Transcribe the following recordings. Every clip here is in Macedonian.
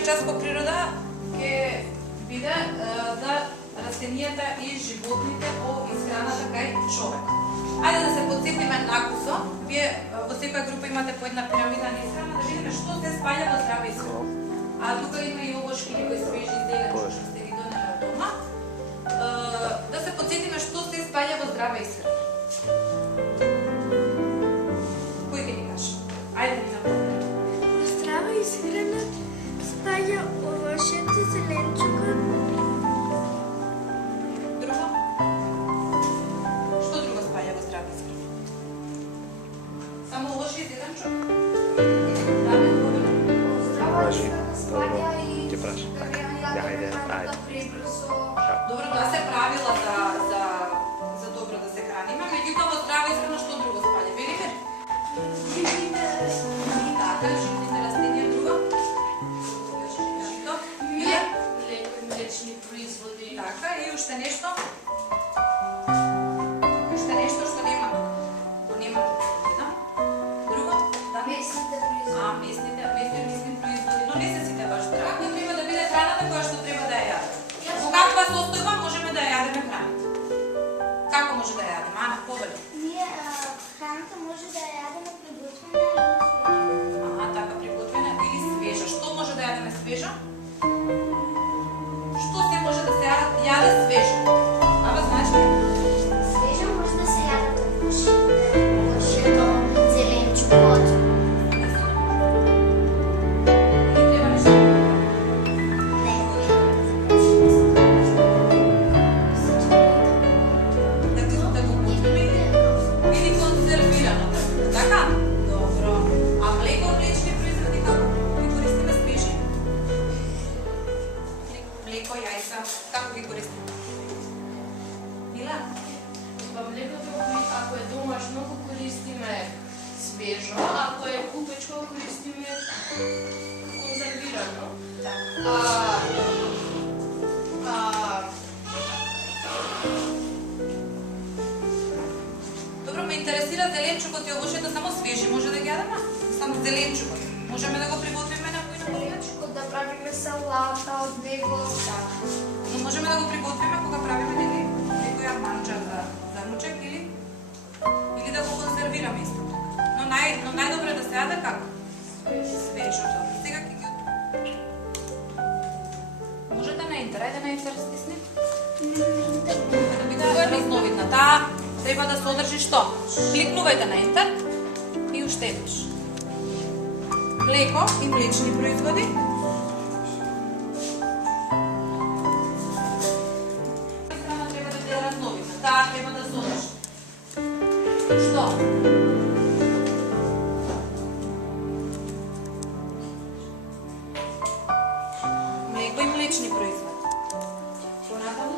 следниот час по природа ќе биде за растенијата и животните по исхраната кај човек. Ајде да се потсетиме накусо. Вие во секоја група имате по една пирамида на исхрана, да видиме што се спаѓа во здрава исхрана. А тука има и овошки некои свежи изделия што сте ги донели од дома. Да се потсетиме што се спаѓа во здрава исхрана. Кој ќе ни каже? Ајде да ни напомнеме. Во здрава исхрана спаѓа овошјето, зеленчукот. Друго? Што друго спаѓа во здрава исхрана? Само овошје и зеленчук? Спаѓа и Добро, тоа се правила за добро да се храниме, меѓутоа во здрава исхрана што друго спаѓа? Велимир? Така, животните растенија, друго? Жито? Млеко и млечни производи. Така, и уште нешто? Уште нешто што нема тука. Нема тука, да? Друго? Да? Месните производи. Месни производи, но не се сите баш здрави. Како треба да биде храната која што треба да ја јадеме? Во каква состојба можеме да ја јадеме храната? Како може да ја јадеме? Ана, повели. Ние храната може да ја јадеме приготвена или свежа. Така, приготвена или свежа. Што може да јадеме свежа? Што се може да се јаде свежа? Ава значи? Свежа може да се јаде овошјето, зеленчукот. Или треба нешто? Да го готвиме или конзервирано. Така? Добро. А млеко, млечни производи како ги користиме свежи? Млеко, јајца, како ги користиме? Мила? Во млекото, ако е домашно, го користиме свежо, ако е купечко, го користиме конзервирано. Добро, ме интересира зеленчукот и овошјето само свежи може да ги јадеме? Само зеленчукот. Можеме да го приготвиме на кој начин? Зеленчукот да правиме салата од него. Но можеме да го приготвиме кога правиме некоја манџа за ручек или да го конзервираме исто така. Но најдобро е да се јаде како? Свежо. Сега ќе ги можете на интернет, стисни. Да биде разновидна. Таа треба да содржи што? Кликнувајте на ентер и уште еднаш. Млеко и млечни производи. Страна треба да биде разновидна. Таа треба да содржи што? Млеко и млечни производи. Понатаму?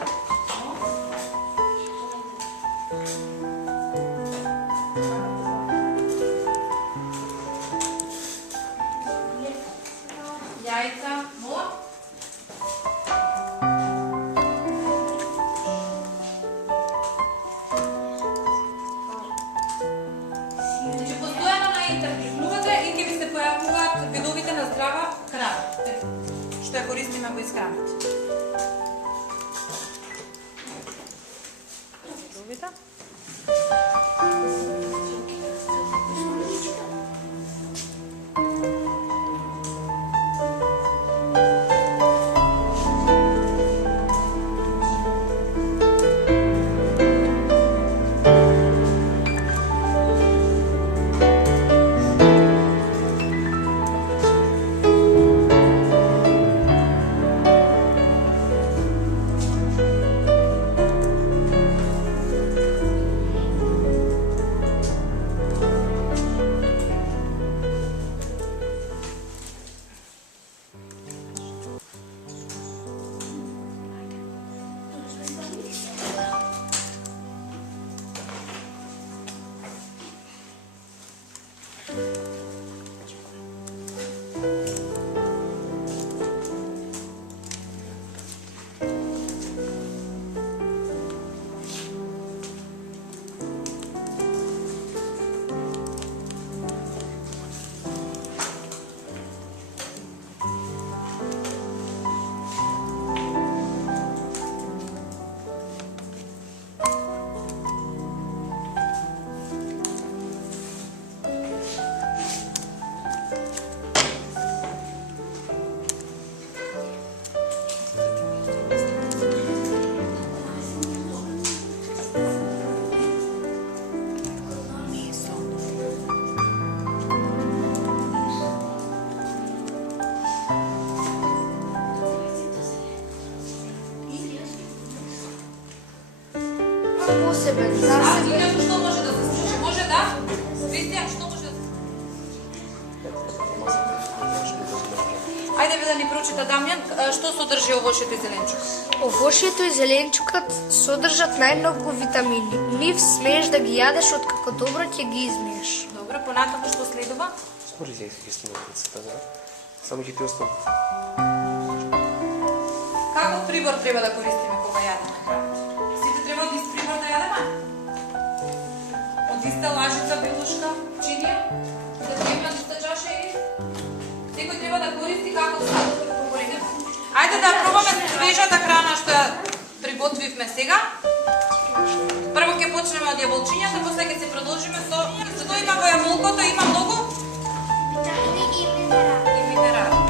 Јајца, мола? Значи, постојано на интер кликнувате и ќе ви се појавуваат видовите на здрава храна, што ја користиме во исхраната. Видовите? Засебен. Засебен. Што може да се случи? Може да? Кристијан, што може да се Ајде да ни прочита Дамјан, што содржи овошјето и зеленчук? Овошјето и зеленчукот содржат најмногу витамини. Нив смееш да ги јадеш откако добро ќе ги измиеш. Добро, понатаму што следува? Скоро се истина да? Само ќе ти оставам. Каков прибор треба да користиме кога јадеме храна? Сите треба од ист прибор да јадеме? Од иста лажица, билушка, чинија? Да има иста чаша или? Секој треба да користи како да се поборегаме. Ајде да пробаме свежата храна што ја приготвивме сега. Прво ќе почнеме од јаболчињата, после ќе се продолжиме со што има во јаболкото, има многу Витамини и минерали. и минерали.